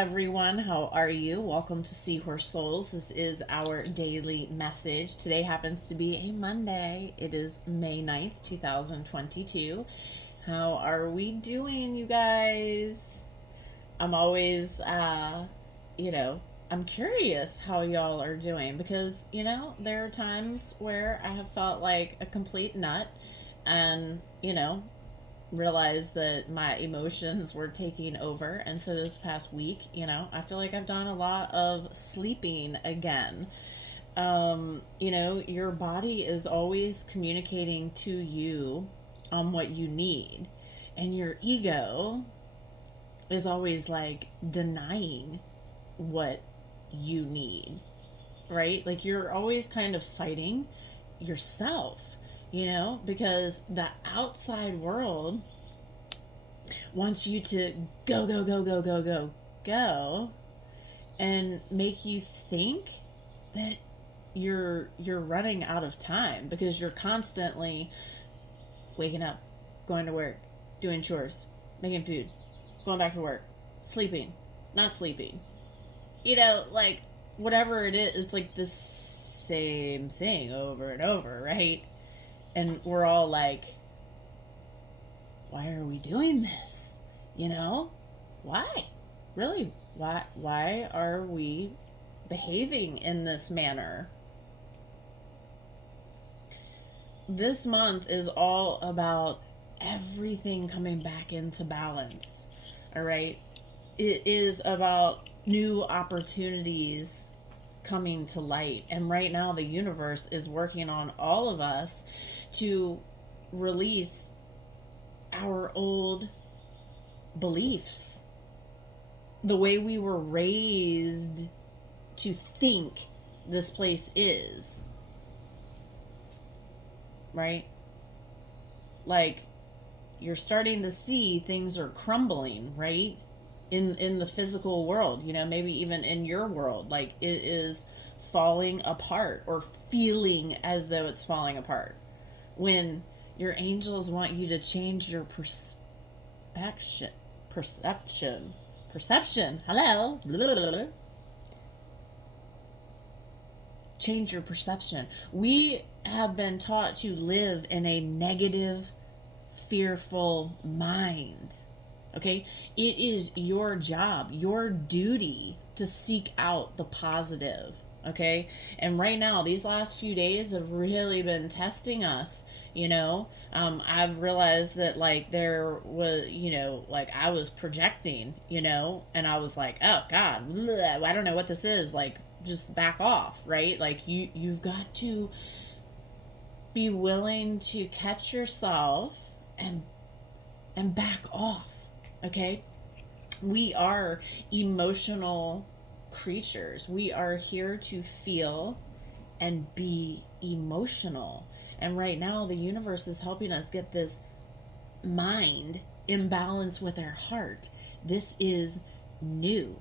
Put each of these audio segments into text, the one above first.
everyone. How are you? Welcome to SeahorseSouls. This is our daily message. Today happens to be a Monday. It is May 9th, 2022. How are we doing, you guys? I'm always, I'm curious how y'all are doing because, there are times where I have felt like a complete nut and, realized that my emotions were taking over. And so this past week, I feel like I've done a lot of sleeping again. Your body is always communicating to you on what you need, and your ego is always like denying what you need, right? Like you're always kind of fighting yourself, because the outside world wants you to go, go, go, go, go, go, go, and make you think that you're running out of time because you're constantly waking up, going to work, doing chores, making food, going back to work, sleeping, not sleeping. Like whatever it is, it's like the same thing over and over, right? And we're all like, why are we doing this? Why? Really? Why are we behaving in this manner? This month is all about everything coming back into balance. All right? It is about new opportunities coming to light. And right now, the universe is working on all of us to release our old beliefs, the way we were raised to think this place is, right? Like you're starting to see things are crumbling, right? In the physical world, maybe even in your world, like it is falling apart or feeling as though it's falling apart. When your angels want you to change your perception. Hello. Change your perception. We have been taught to live in a negative, fearful mind. Okay? It is your job, your duty to seek out the positive. Okay? And right now, these last few days have really been testing us. I've realized that like there was, like I was projecting, and I was like, oh God, bleh, I don't know what this is. Like, just back off, right? Like you've got to be willing to catch yourself and back off. Okay? We are emotional creatures. We are here to feel and be emotional. And right now, the universe is helping us get this mind in balance with our heart. This is new.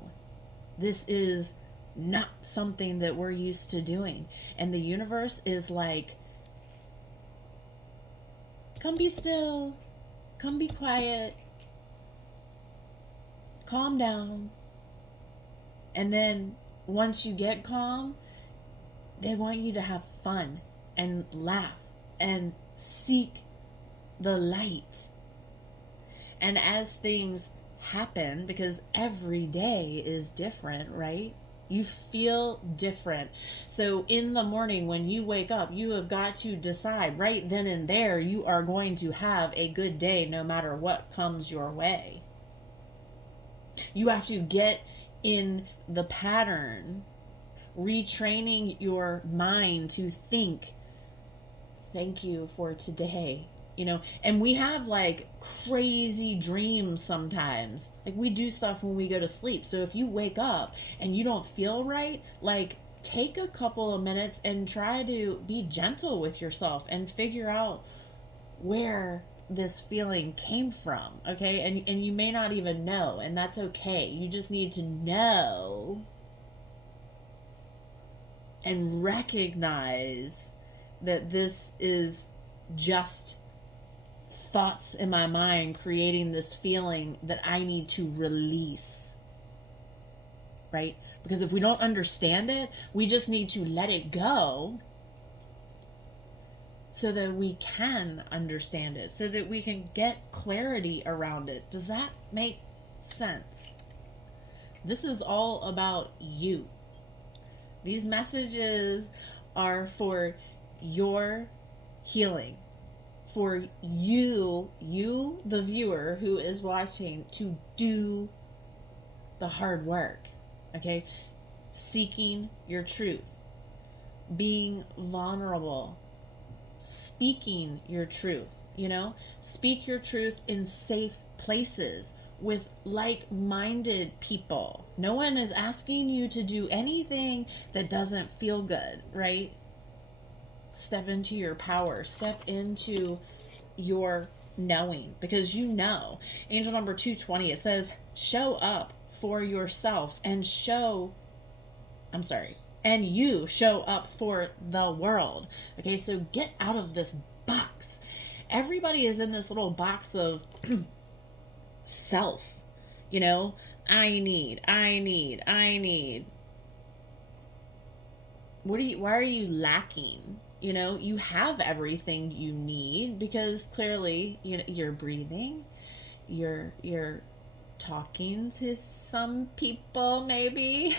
This is not something that we're used to doing. And the universe is like, come be still. Come be quiet. Calm down. And then once you get calm, they want you to have fun and laugh and seek the light. And as things happen, because every day is different, right? You feel different. So in the morning when you wake up, you have got to decide right then and there you are going to have a good day no matter what comes your way. You have to get in the pattern, retraining your mind to think, thank you for today. And we have like crazy dreams sometimes. Like we do stuff when we go to sleep. So if you wake up and you don't feel right, like take a couple of minutes and try to be gentle with yourself and figure out where this feeling came from. Okay? And you may not even know, and that's okay. You just need to know and recognize that this is just thoughts in my mind creating this feeling that I need to release. right? Because if we don't understand it, we just need to let it go so that we can understand it, so that we can get clarity around it. Does that make sense? This is all about you. These messages are for your healing, for you, the viewer who is watching, to do the hard work, okay? Seeking your truth, being vulnerable, speaking your truth, speak your truth in safe places with like-minded people. No one is asking you to do anything that doesn't feel good, right? Step into your power, step into your knowing, because angel number 220, it says show up for yourself and you show up for the world. Okay, so get out of this box. Everybody is in this little box of self. I need. Why are you lacking? You have everything you need, because clearly, you're breathing, you're talking to some people, maybe.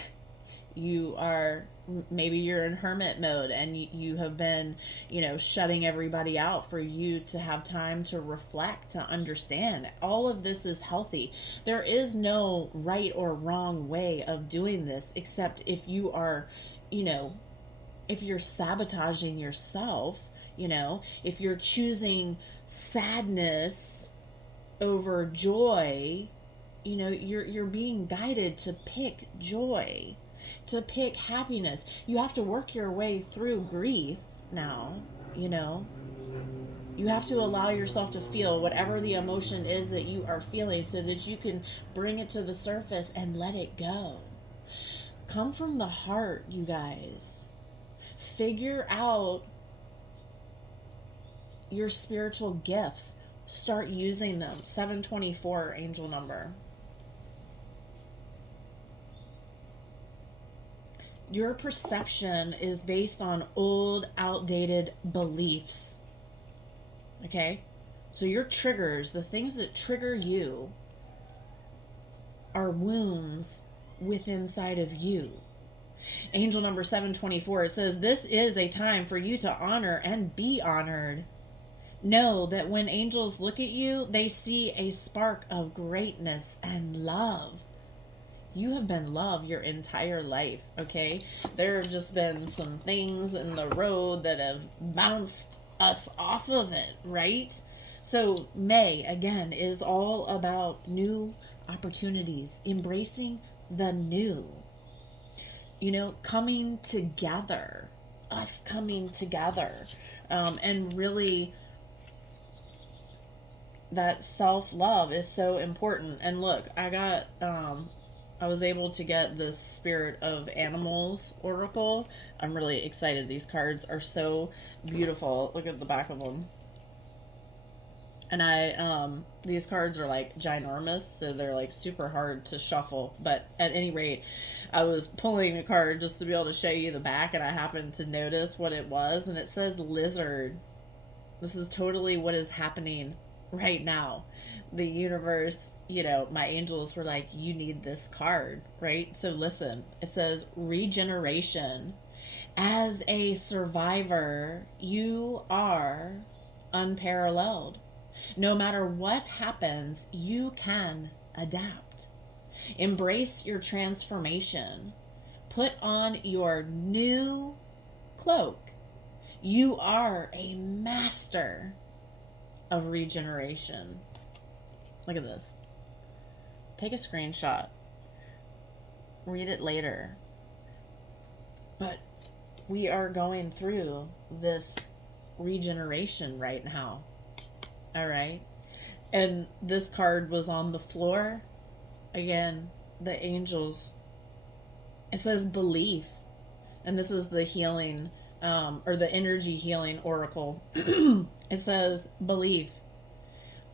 Maybe you're in hermit mode and you have been, shutting everybody out for you to have time to reflect, to understand. All of this is healthy. There is no right or wrong way of doing this, except if you are, if you're sabotaging yourself, if you're choosing sadness over joy, you're being guided to pick joy, to pick happiness. You have to work your way through grief now, You have to allow yourself to feel whatever the emotion is that you are feeling, so that you can bring it to the surface and let it go. Come from the heart, you guys. Figure out your spiritual gifts. Start using them. 724 angel number. Your perception is based on old, outdated beliefs. Okay? So your triggers, the things that trigger you, are wounds within inside of you. Angel number 724, it says, this is a time for you to honor and be honored. Know that when angels look at you, they see a spark of greatness and love. You have been loved your entire life, okay? There have just been some things in the road that have bounced us off of it, right? So May, again, is all about new opportunities, embracing the new, coming together, us coming together, and really that self-love is so important. And look, I was able to get this Spirit of Animals Oracle. I'm really excited. These cards are so beautiful. Look at the back of them. And these cards are like ginormous, so they're like super hard to shuffle. But at any rate, I was pulling a card just to be able to show you the back, and I happened to notice what it was, and it says lizard. This is totally what is happening right now. The universe, my angels were like, you need this card, right? So listen, it says regeneration. As a survivor, you are unparalleled. No matter what happens, you can adapt. Embrace your transformation. Put on your new cloak. You are a master of regeneration. Look at this. Take a screenshot. Read it later. But we are going through this regeneration right now. All right? And this card was on the floor. Again, the angels. It says belief. And this is the healing, or the energy healing oracle. It says belief.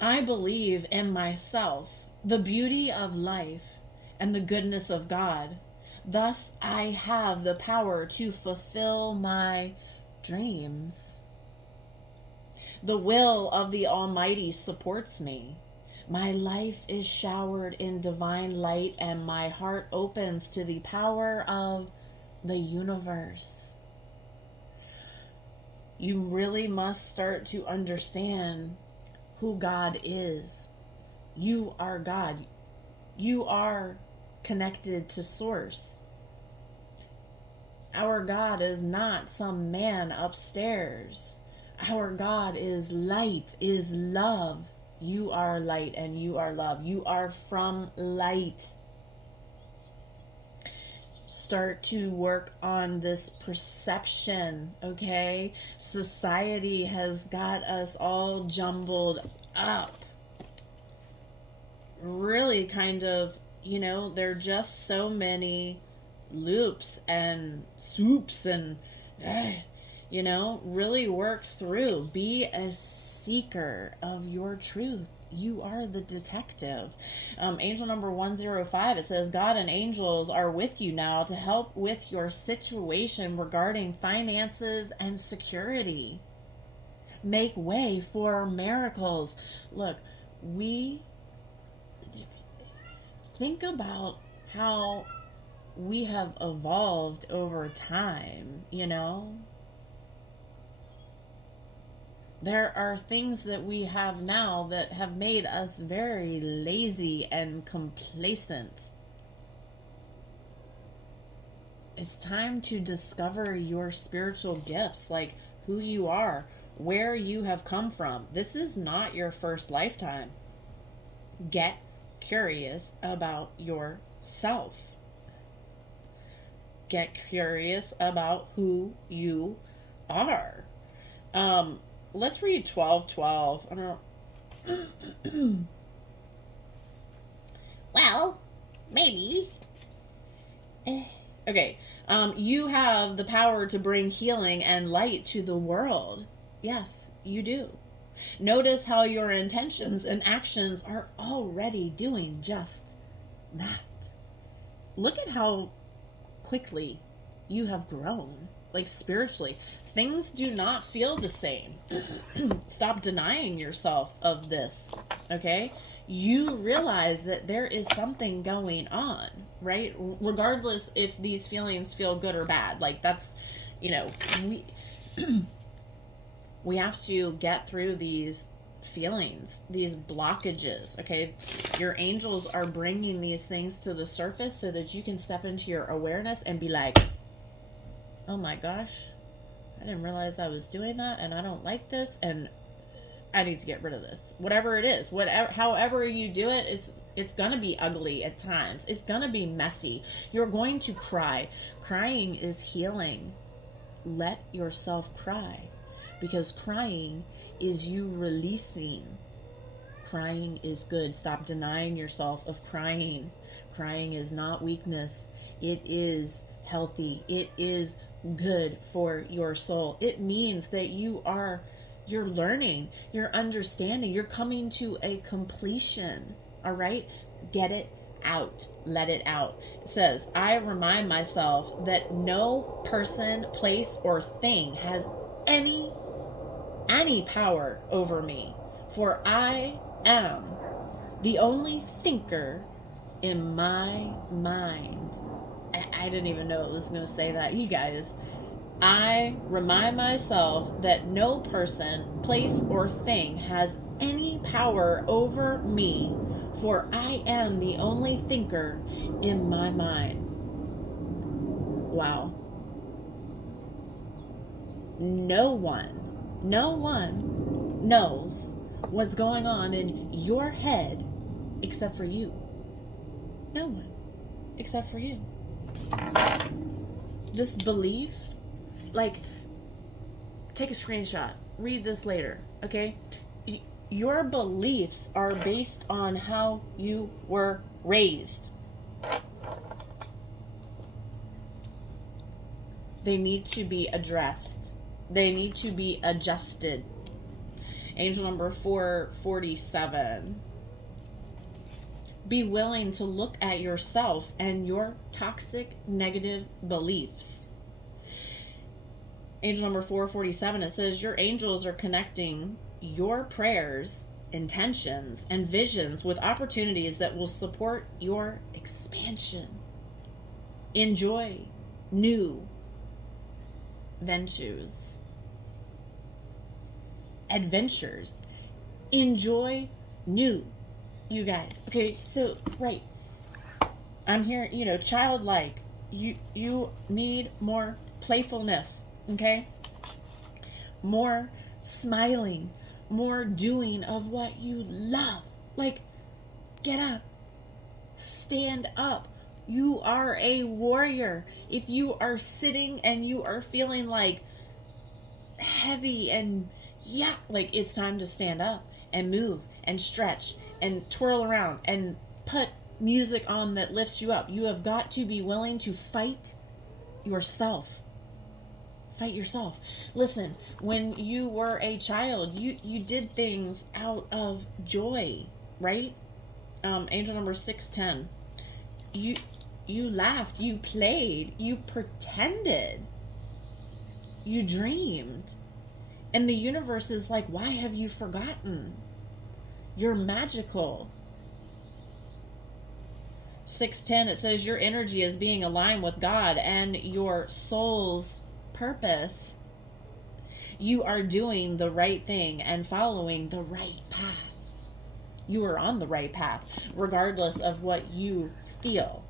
I believe in myself, the beauty of life, and the goodness of God. Thus, I have the power to fulfill my dreams. The will of the Almighty supports me. My life is showered in divine light, and my heart opens to the power of the universe. You really must start to understand who God is. You are God. You are connected to Source. Our God is not some man upstairs. Our God is light, is love. You are light and you are love. You are from light. Start to work on this perception, okay? Society has got us all jumbled up. Really kind of, there are just so many loops and swoops and, really work through. Be a seeker of your truth. You are the detective. Angel number 105, it says, God and angels are with you now to help with your situation regarding finances and security. Make way for miracles. Look, we think about how we have evolved over time, There are things that we have now that have made us very lazy and complacent. It's time to discover your spiritual gifts, like who you are, where you have come from. This is not your first lifetime. Get curious about yourself. Get curious about who you are. Let's read 12:12. I don't know. Well, maybe. Okay. You have the power to bring healing and light to the world. Yes, you do. Notice how your intentions and actions are already doing just that. Look at how quickly you have grown, like spiritually. Things do not feel the same. Stop denying yourself of this, okay? You realize that there is something going on, right? Regardless if these feelings feel good or bad. Like that's, we have to get through these feelings, these blockages, okay? Your angels are bringing these things to the surface so that you can step into your awareness and be like, oh my gosh, I didn't realize I was doing that, and I don't like this, and I need to get rid of this. Whatever it is, however you do it, it's gonna be ugly at times. It's gonna be messy. You're going to cry. Crying is healing. Let yourself cry, because crying is you releasing. Crying is good. Stop denying yourself of crying. Crying is not weakness. It is healthy. It is good for your soul. It means that you're learning, you're understanding, you're coming to a completion. All right? Get it out. Let it out. It says, I remind myself that no person, place, or thing has any power over me, for I am the only thinker in my mind. I didn't even know it was going to say that, you guys. I remind myself that no person, place, or thing has any power over me, for I am the only thinker in my mind. Wow. No one knows what's going on in your head except for you. No one except for you. This belief, like, take a screenshot, read this later, okay? Your beliefs are based on how you were raised. They need to be addressed. They need to be adjusted. Angel number 447. be willing to look at yourself and your toxic negative beliefs. Angel number 447, it says your angels are connecting your prayers, intentions, and visions with opportunities that will support your expansion. Enjoy new ventures, adventures. Enjoy new, you guys. Okay, so right, I'm here, childlike. You need more playfulness, okay? More smiling, more doing of what you love. Like, get up, stand up. You are a warrior. If you are sitting and you are feeling like heavy and like it's time to stand up and move and stretch and twirl around and put music on that lifts you up. You have got to be willing to fight yourself. Fight yourself. Listen, when you were a child, you did things out of joy, right? Angel number 610. You laughed, you played, you pretended, you dreamed. And the universe is like, why have you forgotten? You're magical. 610, it says your energy is being aligned with God and your soul's purpose. You are doing the right thing and following the right path. You are on the right path, regardless of what you feel.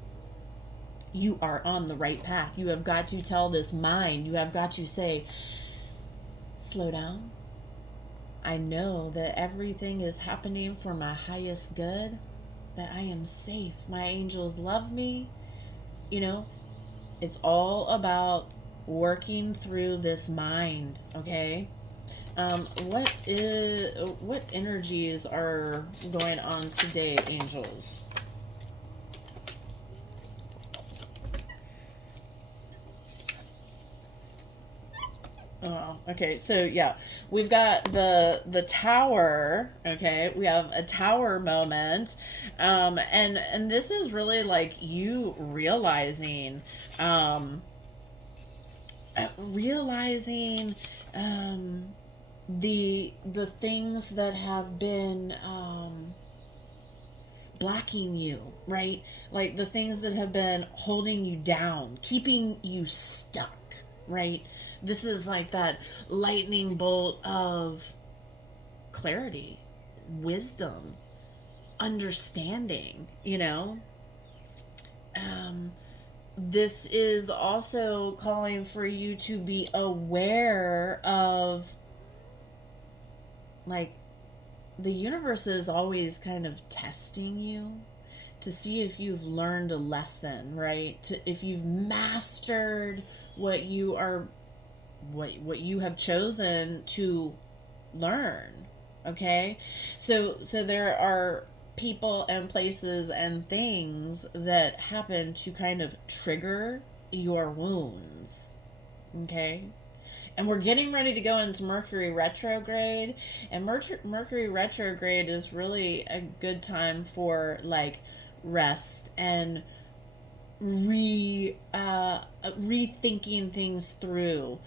You are on the right path. You have got to tell this mind, you have got to say, slow down. I know that everything is happening for my highest good, that I am safe. My angels love me. It's all about working through this mind, okay? What energies are going on today, angels? Oh, okay. So yeah, we've got the tower. Okay, we have a tower moment, and this is really like you realizing, realizing, the things that have been blocking you, right? Like the things that have been holding you down, keeping you stuck, right? This is like that lightning bolt of clarity, wisdom, understanding, this is also calling for you to be aware of, like, the universe is always kind of testing you to see if you've learned a lesson, right? If you've mastered what you have chosen to learn. Okay? So there are people and places and things that happen to kind of trigger your wounds. Okay? And we're getting ready to go into Mercury retrograde. And Mercury retrograde is really a good time for like rest and rethinking things through,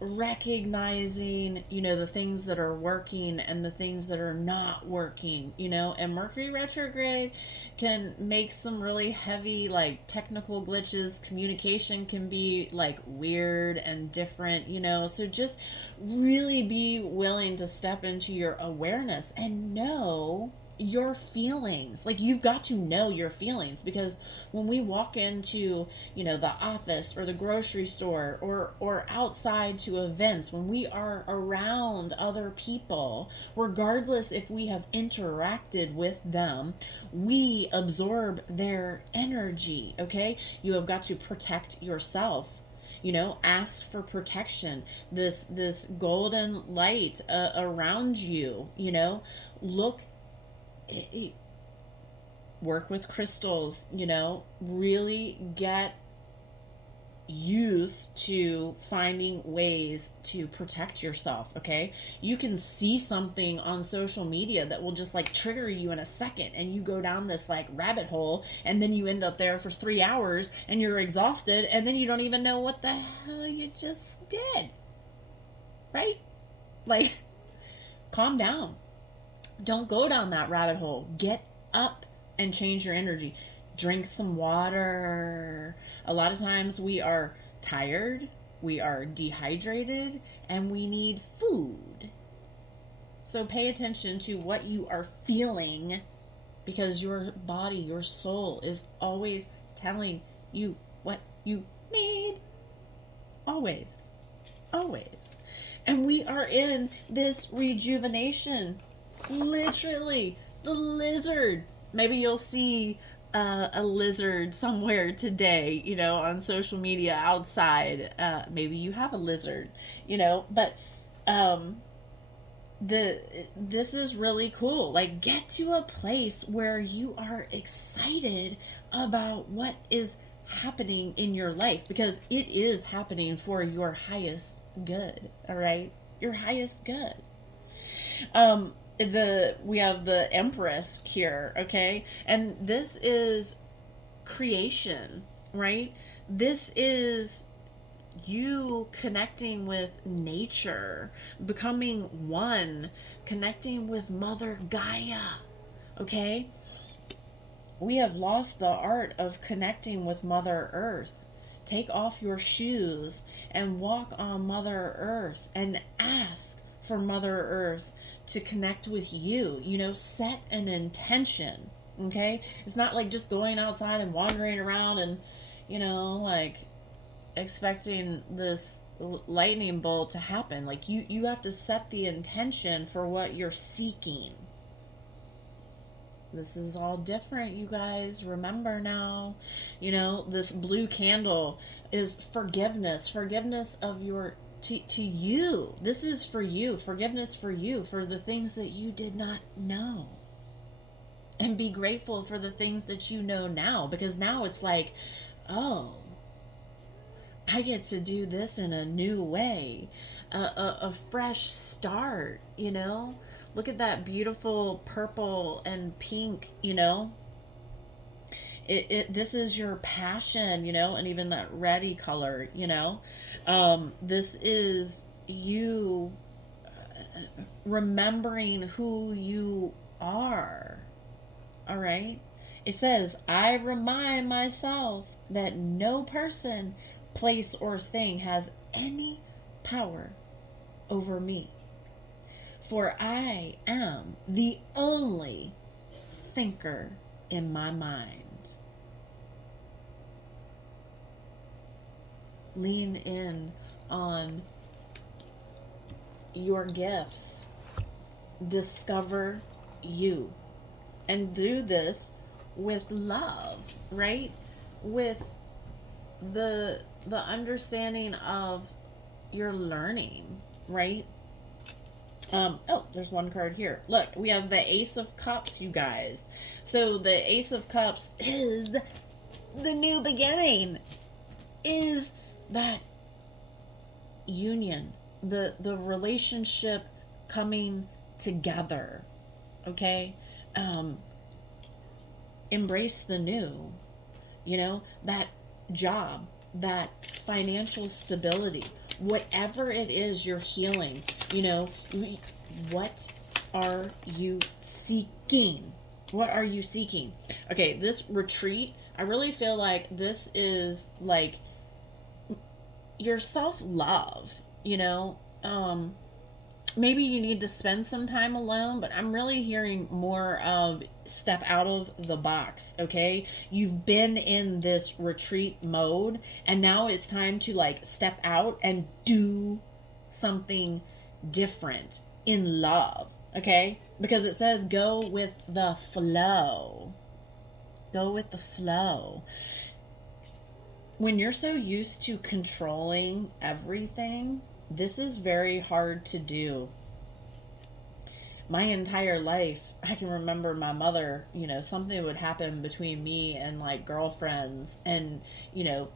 recognizing, the things that are working and the things that are not working, and Mercury retrograde can make some really heavy, like, technical glitches. Communication can be like weird and different, so just really be willing to step into your awareness and know your feelings. Like, you've got to know your feelings, because when we walk into, the office or the grocery store or outside to events, when we are around other people, regardless if we have interacted with them, we absorb their energy. Okay, you have got to protect yourself. Ask for protection. This golden light around you. Look. Work with crystals, really get used to finding ways to protect yourself. Okay, you can see something on social media that will just like trigger you in a second, and you go down this like rabbit hole, and then you end up there for 3 hours and you're exhausted, and then you don't even know what the hell you just did, right? Like, calm down. Don't go down that rabbit hole. Get up and change your energy. Drink some water. A lot of times we are tired, we are dehydrated, and we need food. So pay attention to what you are feeling, because your body, your soul is always telling you what you need. Always. Always. And we are in this rejuvenation. Literally, the lizard. Maybe you'll see a lizard somewhere today, on social media outside. Maybe you have a lizard, but this is really cool. Like, get to a place where you are excited about what is happening in your life, because it is happening for your highest good. All right, your highest good. We have the Empress here, okay? And this is creation, right? This is you connecting with nature, becoming one, connecting with Mother Gaia, okay? We have lost the art of connecting with Mother Earth. Take off your shoes and walk on Mother Earth and ask for Mother Earth to connect with you. Set an intention, okay? It's not like just going outside and wandering around and, like expecting this lightning bolt to happen. Like, you have to set the intention for what you're seeking. This is all different, you guys. Remember now, this blue candle is forgiveness of your to you. This is for you. Forgiveness for you, for the things that you did not know. And be grateful for the things that you know now, because now it's like, oh, I get to do this in a new way, a fresh start. Look at that beautiful purple and pink. This is your passion, and even that reddy color. This is you remembering who you are. All right. It says, I remind myself that no person, place, or thing has any power over me, for I am the only thinker in my mind. Lean in on your gifts. Discover you. And do this with love, right? With the understanding of your learning, right? There's one card here. Look, we have the Ace of Cups, you guys. So the Ace of Cups is the new beginning, is that union, the relationship coming together, okay? Embrace the new, that job, that financial stability, whatever it is you're healing, what are you seeking? What are you seeking? Okay, this retreat, I really feel like this is like your self-love, maybe you need to spend some time alone, but I'm really hearing more of step out of the box, okay? You've been in this retreat mode, and now it's time to like step out and do something different in love, okay? Because it says go with the flow. Go with the flow. When you're so used to controlling everything, this is very hard to do. my entire life, I can remember my mother, something would happen between me and like girlfriends, and,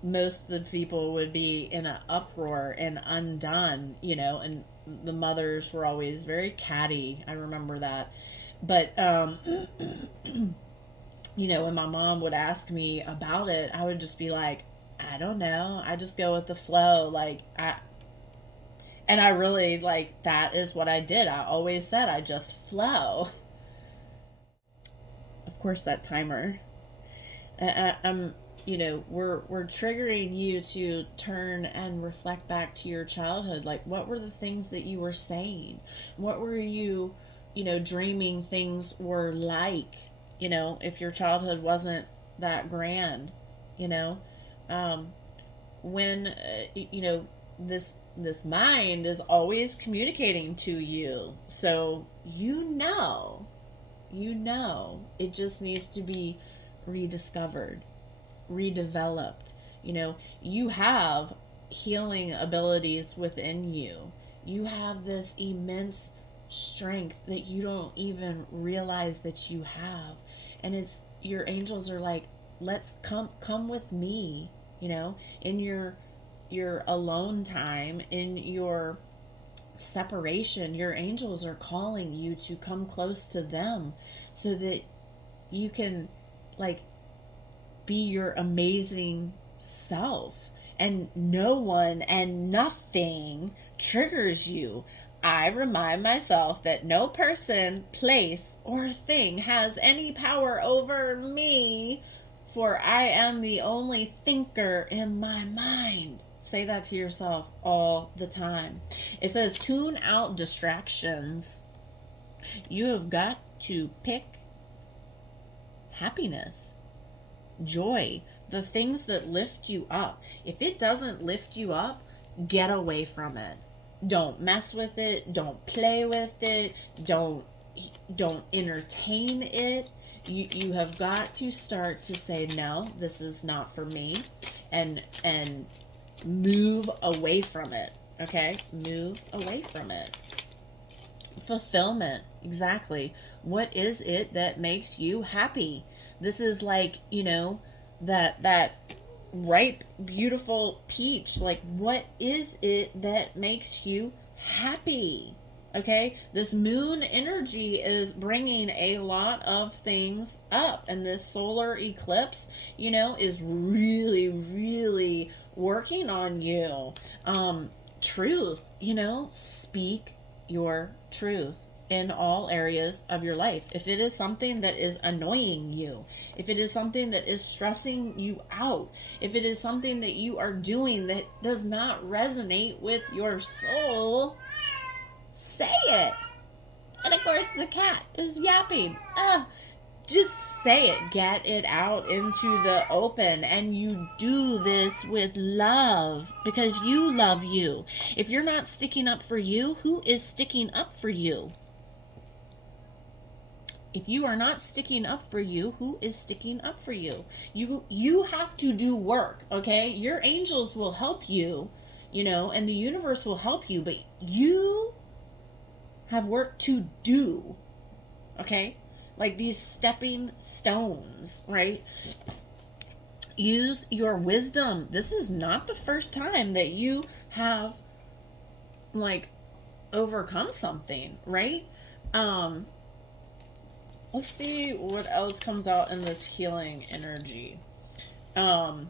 most of the people would be in an uproar and undone, and the mothers were always very catty. I remember that. But, when my mom would ask me about it, I would just be like, I don't know. I just go with the flow. And I really, like, that is what I did. I always said I just flow. Of course, that timer. I'm, we're triggering you to turn and reflect back to your childhood. Like, what were the things that you were saying? What were you, dreaming things were like? If your childhood wasn't that grand, you know, um, when this mind is always communicating to you, so it just needs to be rediscovered, redeveloped. You have healing abilities within you. You have this immense strength that you don't even realize that you have. And it's your angels are like, let's come with me, in your alone time, in your separation. Your angels are calling you to come close to them so that you can, like, be your amazing self, and no one and nothing triggers you. I remind myself that no person, place, or thing has any power over me, for I am the only thinker in my mind. Say that to yourself all the time. It says, tune out distractions. You have got to pick happiness, joy, the things that lift you up. If it doesn't lift you up, get away from it. Don't mess with it. Don't play with it. Don't entertain it. You have got to start to say, no, this is not for me, and move away from it. Okay? Move away from it. Fulfillment. Exactly. What is it that makes you happy? This is like, that ripe, beautiful peach. Like, what is it that makes you happy? Okay, this moon energy is bringing a lot of things up, and this solar eclipse, is really, really working on you. Truth, speak your truth in all areas of your life. If it is something that is annoying you, if it is something that is stressing you out, if it is something that you are doing that does not resonate with your soul, say it. And of course, the cat is yapping. Just say it. Get it out into the open. And you do this with love, because you love you. If you're not sticking up for you, who is sticking up for you? If you are not sticking up for you, who is sticking up for you? You have to do work, okay? Your angels will help you, and the universe will help you, but you have work to do, okay? Like these stepping stones, right? Use your wisdom. This is not the first time that you have, like, overcome something, right? Let's see what else comes out in this healing energy. It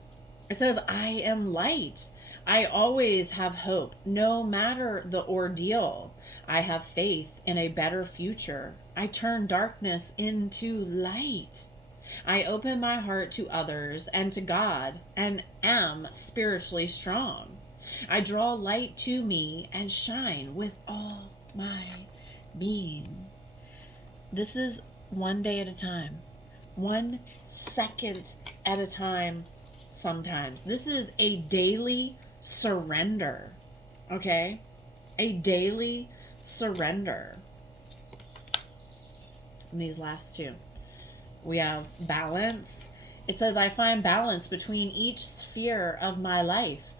says, I am light. I always have hope, no matter the ordeal. I have faith in a better future. I turn darkness into light. I open my heart to others and to God, and am spiritually strong. I draw light to me and shine with all my being. This is one day at a time, 1 second at a time sometimes. This is a daily surrender, okay? A daily surrender. And these last two. We have balance. It says, I find balance between each sphere of my life.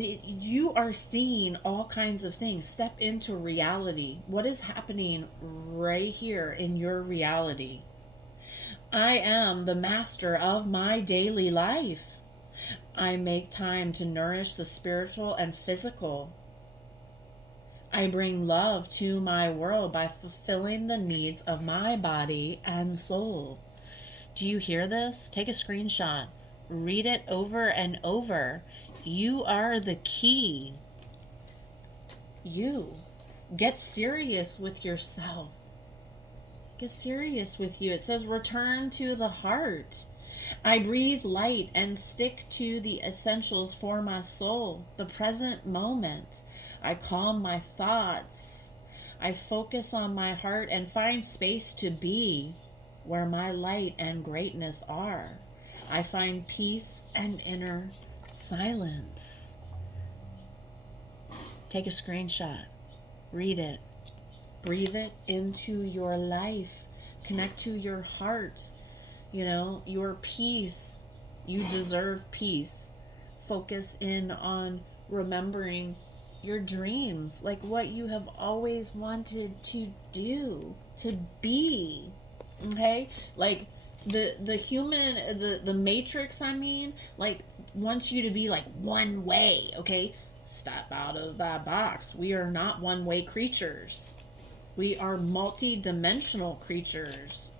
You are seeing all kinds of things. Step into reality. What is happening right here in your reality? I am the master of my daily life. I make time to nourish the spiritual and physical. I bring love to my world by fulfilling the needs of my body and soul. Do you hear this? Take a screenshot. Read it over and over. You are the key. You. Get serious with yourself. Get serious with you. It says return to the heart. I breathe light and stick to the essentials for my soul, the present moment. I calm my thoughts. I focus on my heart and find space to be where my light and greatness are. I find peace and inner silence. Take a screenshot. Read it. Breathe it into your life. Connect to your heart. You know, your peace. You deserve peace. Focus in on remembering your dreams, like what you have always wanted to do, to be. Okay? Like the human, the matrix, I mean, like wants you to be like one way, okay? Step out of that box. We are not one-way creatures. We are multi-dimensional creatures.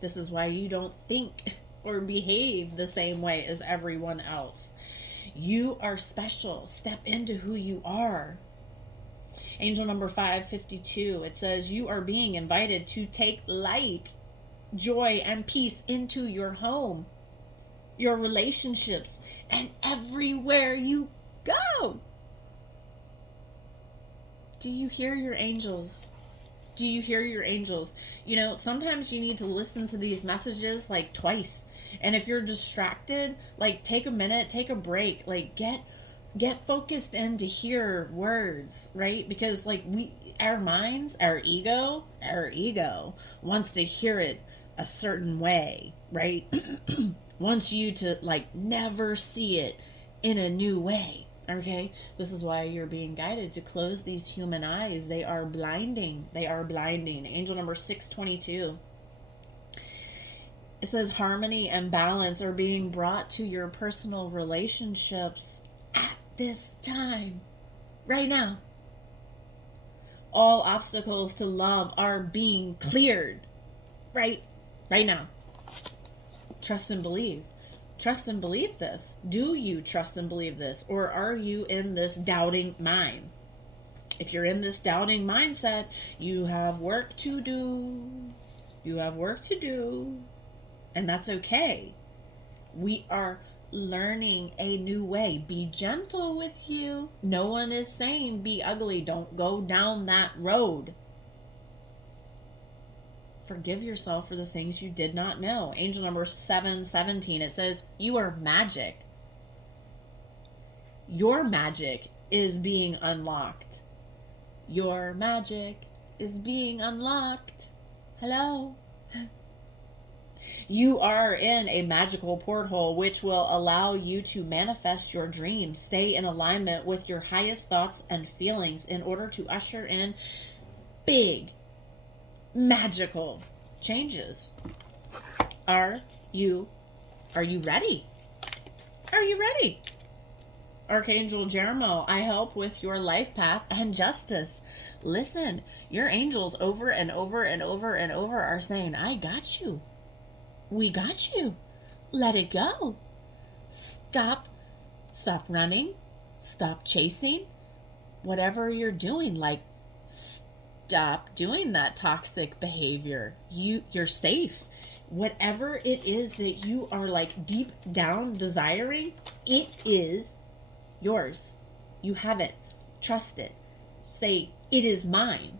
This is why you don't think or behave the same way as everyone else. You are special. Step into who you are. Angel number 552, it says, you are being invited to take light, joy, and peace into your home, your relationships, and everywhere you go. Do you hear your angels? Do you hear your angels? You know, sometimes you need to listen to these messages like twice. And if you're distracted, like take a minute, take a break, like get focused in to hear words, right? Because like our minds, our ego wants to hear it a certain way, right? Wants you to like never see it in a new way. Okay, this is why you're being guided to close these human eyes. They are blinding. They are blinding. Angel number 622. It says harmony and balance are being brought to your personal relationships at this time, right now. All obstacles to love are being cleared, right now. Trust and believe. Trust and believe this. Do you trust and believe this? Or are you in this doubting mind? If you're in this doubting mindset, you have work to do. You have work to do. And that's okay. We are learning a new way. Be gentle with you. No one is saying be ugly. Don't go down that road. Forgive yourself for the things you did not know. Angel number 717, it says, you are magic. Your magic is being unlocked. Your magic is being unlocked. Hello? You are in a magical porthole which will allow you to manifest your dreams. Stay in alignment with your highest thoughts and feelings in order to usher in big magical changes. Are you ready? Are you ready? Archangel Jeremiah, I help with your life path and justice. Listen, your angels over and over and over and over are saying, I got you. We got you. Let it go. Stop running. Stop chasing. Whatever you're doing, like stop doing that toxic behavior. You're safe. Whatever it is that you are like deep down desiring, it is yours. You have it. Trust it. Say, it is mine.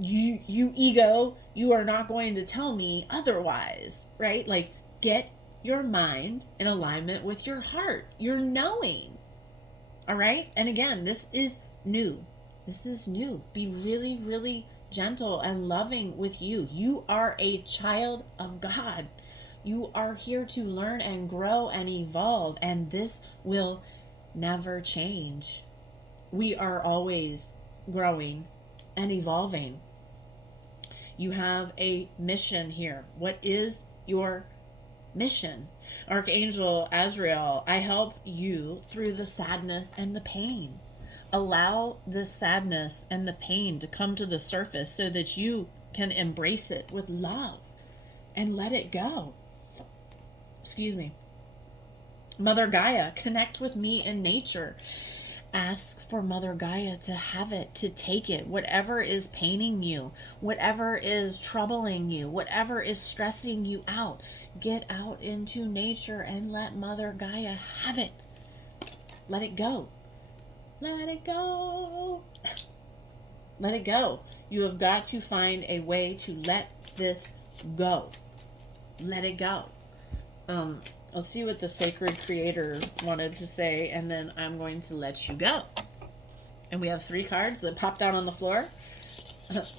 You ego, you are not going to tell me otherwise, right? Like, get your mind in alignment with your heart, your knowing. All right? And again, this is new. This is new. Be really, really gentle and loving with you. You are a child of God. You are here to learn and grow and evolve, and this will never change. We are always growing and evolving. You have a mission here. What is your mission? Archangel Azrael, I help you through the sadness and the pain. Allow the sadness and the pain to come to the surface so that you can embrace it with love and let it go. Excuse me. Mother Gaia, connect with me in nature. Ask for Mother Gaia to have it, to take it. Whatever is paining you, whatever is troubling you, whatever is stressing you out, get out into nature and let Mother Gaia have it. Let it go. Let it go. Let it go. You have got to find a way to let this go. Let it go. Let's see what the sacred creator wanted to say, and then I'm going to let you go. And we have 3 cards that popped down on the floor.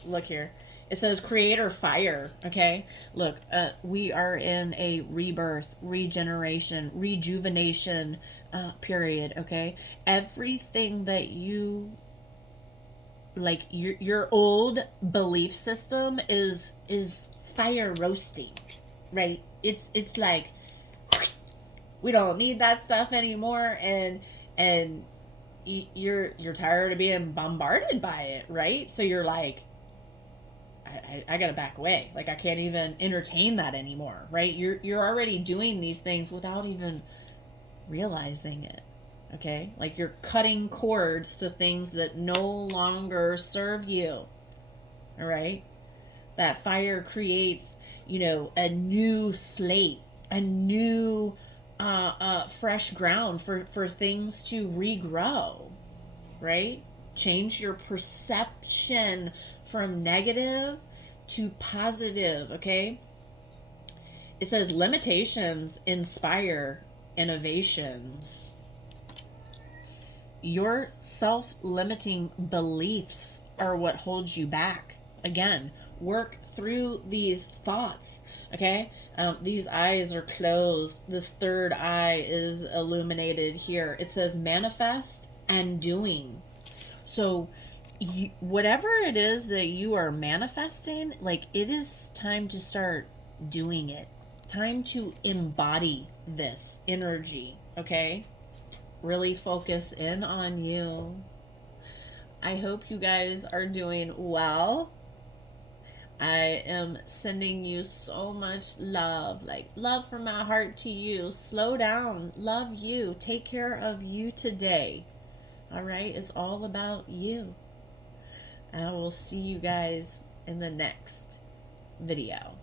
Look here. It says creator fire. Okay. Look, we are in a rebirth, regeneration, rejuvenation period. Okay. Everything that you like, your old belief system is fire roasting, right? It's like, we don't need that stuff anymore, and you're tired of being bombarded by it, right? So you're like, I gotta back away. Like, I can't even entertain that anymore, right? You're already doing these things without even realizing it. Okay, like you're cutting cords to things that no longer serve you. All right, that fire creates, a new slate, a new fresh ground for things to regrow, right? Change your perception from negative to positive, okay? It says limitations inspire innovations. Your self-limiting beliefs are what holds you back. Again, work through these thoughts, okay? These eyes are closed. This third eye is illuminated here. It says manifest and doing. So whatever it is that you are manifesting, like, it is time to start doing it. Time to embody this energy, okay? Really focus in on you. I hope you guys are doing well. I am sending you so much love, like love from my heart to you. Slow down, love you, take care of you today. All right, it's all about you. I will see you guys in the next video.